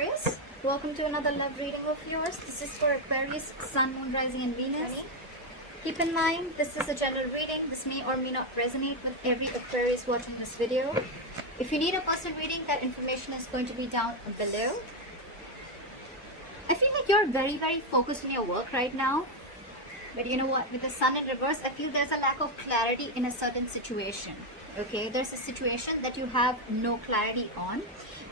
Aquarius. Welcome to another love reading of yours. This is for Aquarius, Sun, Moon, Rising and Venus. Keep in mind, this is a general reading. This may or may not resonate with every Aquarius watching this video. If you need a personal reading, that information is going to be down below. I feel like you're very, very focused on your work right now. But you know what? With the Sun in reverse, I feel there's a lack of clarity in a certain situation. Okay, there's a situation that you have no clarity on.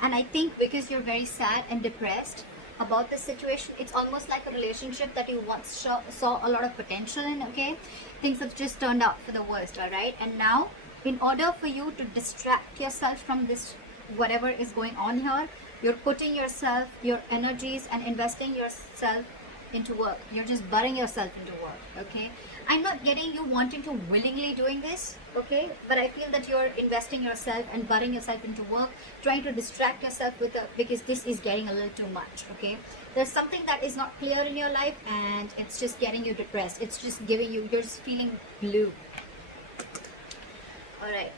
And I think because you're very sad and depressed about this situation, it's almost like a relationship that you once saw a lot of potential in, okay? Things have just turned out for the worst, all right? And now, in order for you to distract yourself from this, whatever is going on here, you're putting yourself, your energies and investing yourself into work. You're just burying yourself into work, okay? I'm not getting you wanting to willingly doing this, okay? But I feel that you're investing yourself and burying yourself into work, trying to distract yourself with because this is getting a little too much, okay? There's something that is not clear in your life and it's just getting you depressed. It's just giving you, you're just feeling blue. All right.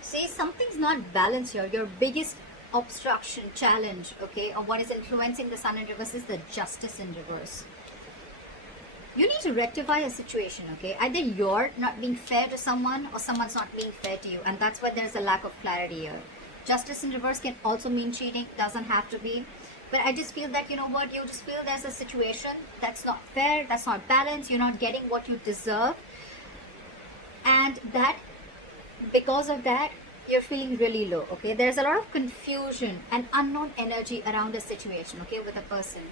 See, something's not balanced here. Your biggest obstruction, challenge, okay, or what is influencing the Sun in reverse is the Justice in reverse. You need to rectify a situation, okay? Either you're not being fair to someone or someone's not being fair to you, and that's why there's a lack of clarity here. Justice in reverse can also mean cheating, doesn't have to be. But I just feel that, you know what, you just feel there's a situation that's not fair, that's not balanced, you're not getting what you deserve. And that, because of that, you're feeling really low, okay? There's a lot of confusion and unknown energy around a situation, okay, with a person.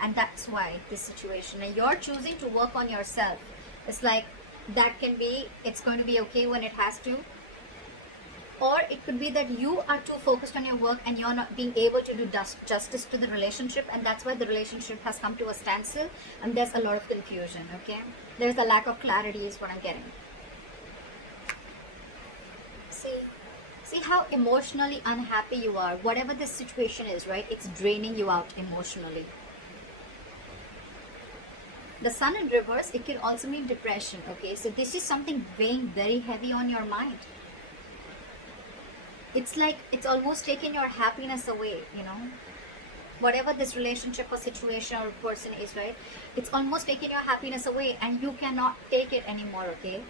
And that's why this situation, and you're choosing to work on yourself. It's like that can be, it's going to be okay when it has to, or it could be that you are too focused on your work and you're not being able to do justice to the relationship, and that's why the relationship has come to a standstill and there's a lot of confusion, okay? There's a lack of clarity is what I'm getting. See how emotionally unhappy you are. Whatever this situation is, right, it's draining you out emotionally. The Sun in reverse, it can also mean depression, okay? So this is something weighing very heavy on your mind. It's like it's almost taking your happiness away, you know? Whatever this relationship or situation or person is, right? It's almost taking your happiness away and you cannot take it anymore, okay?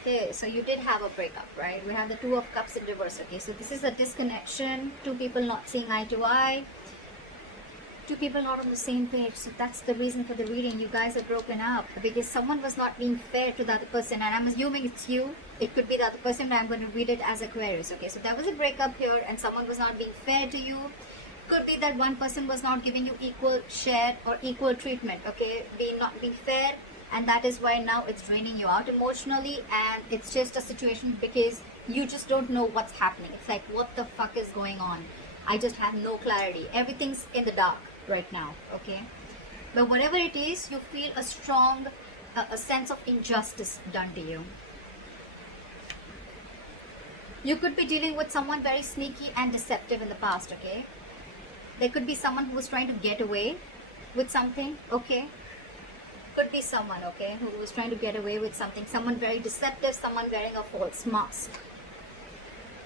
Okay, so you did have a breakup, right? We have the Two of Cups in reverse, okay? So this is a disconnection, two people not seeing eye to eye, two people not on the same page. So that's the reason for the reading. You guys are broken up because someone was not being fair to the other person, and I'm assuming it's you. It could be the other person, but I'm going to read it as Aquarius, okay? So there was a breakup here and someone was not being fair to you. Could be that one person was not giving you equal share or equal treatment, okay? Not being fair. And that is why now it's draining you out emotionally, and it's just a situation because you just don't know what's happening. It's like, what the fuck is going on? I just have no clarity. Everything's in the dark right now, okay? But whatever it is, you feel a strong a sense of injustice done to you. You could be dealing with someone very sneaky and deceptive in the past, okay? There could be someone who was trying to get away with something, okay? Could be someone, okay, who was trying to get away with something, someone very deceptive, someone wearing a false mask.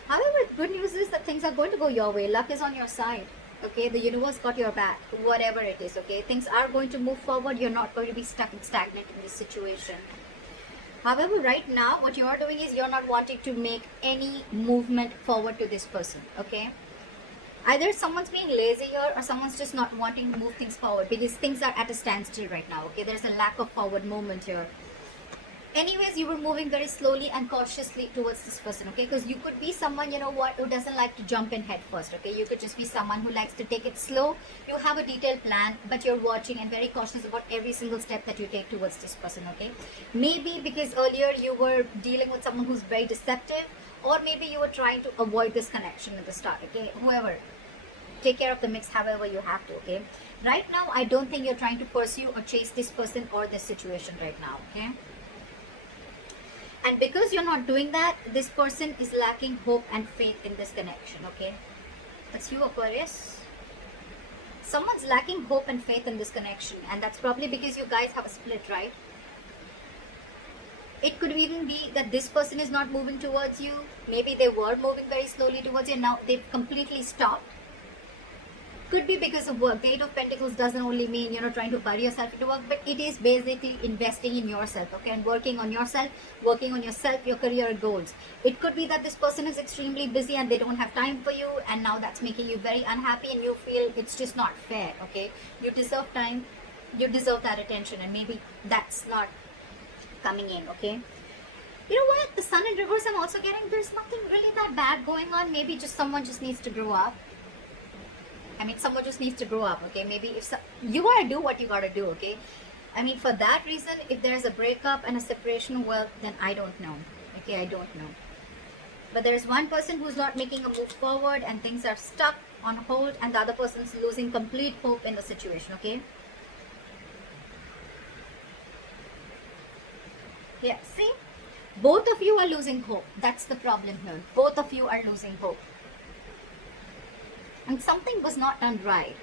However, good news is that things are going to go your way. Luck is on your side, okay? The universe got your back, whatever it is, okay? Things are going to move forward. You're not going to be stuck and stagnant in this situation. However, right now, what you're doing is you're not wanting to make any movement forward to this person, okay? Either someone's being lazy here or someone's just not wanting to move things forward because things are at a standstill right now, okay? There's a lack of forward movement here. Anyways, you were moving very slowly and cautiously towards this person, okay? Because you could be someone, you know what, who doesn't like to jump in head first, okay? You could just be someone who likes to take it slow. You have a detailed plan, but you're watching and very cautious about every single step that you take towards this person, okay? Maybe because earlier you were dealing with someone who's very deceptive, or maybe you were trying to avoid this connection at the start, okay? Whoever. Take care of the mix however you have to, okay? Right now, I don't think you're trying to pursue or chase this person or this situation right now, okay? And because you're not doing that, this person is lacking hope and faith in this connection, okay? That's you, Aquarius. Someone's lacking hope and faith in this connection, and that's probably because you guys have a split, right? It could even be that this person is not moving towards you. Maybe they were moving very slowly towards you, and now they've completely stopped. Could be because of work. The Eight of Pentacles doesn't only mean, trying to bury yourself into work, but it is basically investing in yourself, okay, and working on yourself, your career goals. It could be that this person is extremely busy and they don't have time for you, and now that's making you very unhappy, and you feel it's just not fair, okay. You deserve time, you deserve that attention, and maybe that's not coming in, okay. You know what? The Sun in reverse, I'm also getting, there's nothing really that bad going on. Maybe just someone just needs to grow up. I mean, someone just needs to grow up, okay? Maybe if you gotta do what you gotta do, okay? I mean, for that reason, if there's a breakup and a separation, well, then I don't know, okay? I don't know. But there's one person who's not making a move forward and things are stuck on hold, and the other person's losing complete hope in the situation, okay? Yeah, see? Both of you are losing hope. That's the problem here. Both of you are losing hope. And something was not done right.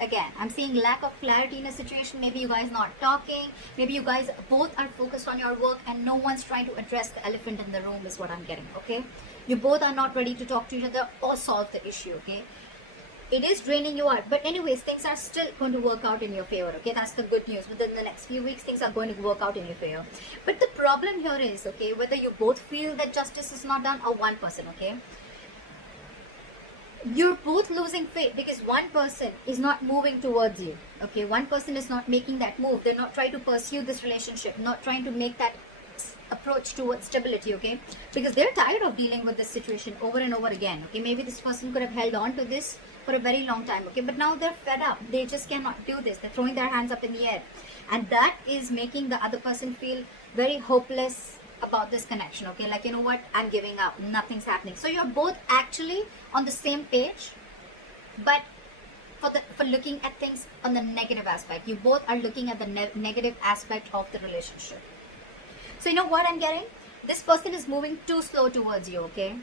Again, I'm seeing lack of clarity in a situation. Maybe you guys not talking. Maybe you guys both are focused on your work and no one's trying to address the elephant in the room is what I'm getting, okay? You both are not ready to talk to each other or solve the issue, okay? It is draining you out. But anyways, things are still going to work out in your favor, okay? That's the good news. Within the next few weeks, things are going to work out in your favor. But the problem here is, okay, whether you both feel that justice is not done or one person, okay? You're both losing faith because one person is not moving towards you, okay? One person is not making that move. They're not trying to pursue this relationship, not trying to make that approach towards stability, okay? Because they're tired of dealing with this situation over and over again, okay? Maybe this person could have held on to this for a very long time, okay? But now they're fed up. They just cannot do this. They're throwing their hands up in the air. And that is making the other person feel very hopeless about this connection, okay? Like, you know what, I'm giving up, nothing's happening. So you're both actually on the same page, but for looking at things on the negative aspect. You both are looking at the negative aspect of the relationship. So you know what I'm getting? This person is moving too slow towards you, okay?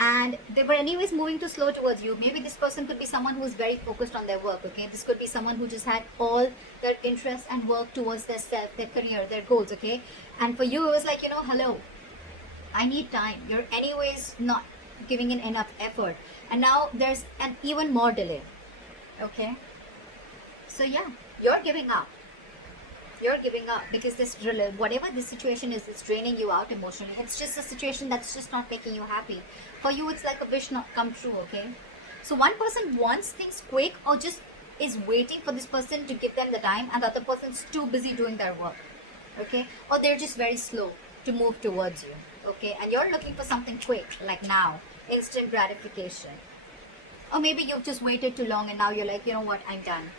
And they were anyways moving too slow towards you. Maybe this person could be someone who's very focused on their work, okay? This could be someone who just had all their interest and work towards their self, their career, their goals, okay? And for you, it was like, hello, I need time. You're anyways not giving in enough effort. And now there's an even more delay, okay? So yeah, you're giving up. You're giving up because whatever this situation is, it's draining you out emotionally. It's just a situation that's just not making you happy. For you, it's like a wish not come true, okay? So one person wants things quick or just is waiting for this person to give them the time, and the other person's too busy doing their work, okay? Or they're just very slow to move towards you, okay? And you're looking for something quick, like now, instant gratification. Or maybe you've just waited too long and now you're like, you know what, I'm done.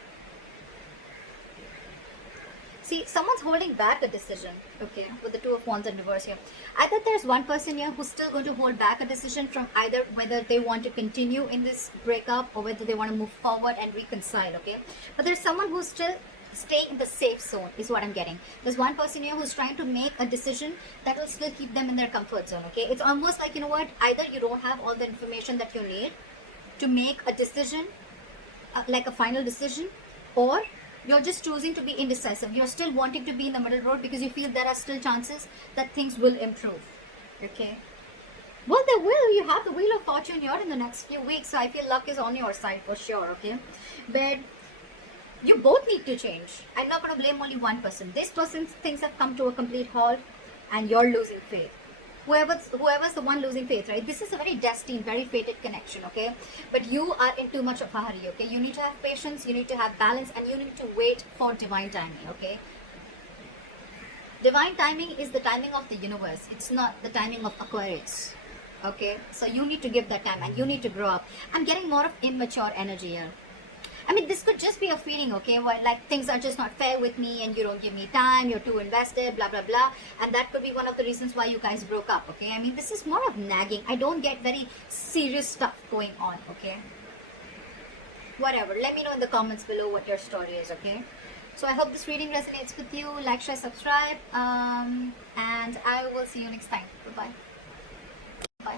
See, someone's holding back a decision, okay, with the Two of Wands in reverse here. Either there's one person here who's still going to hold back a decision from either whether they want to continue in this breakup or whether they want to move forward and reconcile, okay? But there's someone who's still staying in the safe zone is what I'm getting. There's one person here who's trying to make a decision that will still keep them in their comfort zone, okay? It's almost like, you know what, either you don't have all the information that you need to make a decision, like a final decision, or you're just choosing to be indecisive. You're still wanting to be in the middle road because you feel there are still chances that things will improve, okay? Well, they will. You have the Wheel of Fortune here in the next few weeks, so I feel luck is on your side for sure, okay? But you both need to change. I'm not going to blame only one person. This person's things have come to a complete halt and you're losing faith. Whoever's the one losing faith, right? This is a very destined, very fated connection, okay? But you are in too much of a hurry, okay? You need to have patience, you need to have balance, and you need to wait for divine timing, okay? Divine timing is the timing of the universe. It's not the timing of Aquarius, okay? So you need to give that time and you need to grow up. I'm getting more of immature energy here. I mean, this could just be a feeling, okay, where like things are just not fair with me and you don't give me time, you're too invested, blah, blah, blah. And that could be one of the reasons why you guys broke up, okay? I mean, this is more of nagging. I don't get very serious stuff going on, okay? Whatever. Let me know in the comments below what your story is, okay? So I hope this reading resonates with you. Like, share, subscribe. And I will see you next time. Bye-bye. Bye.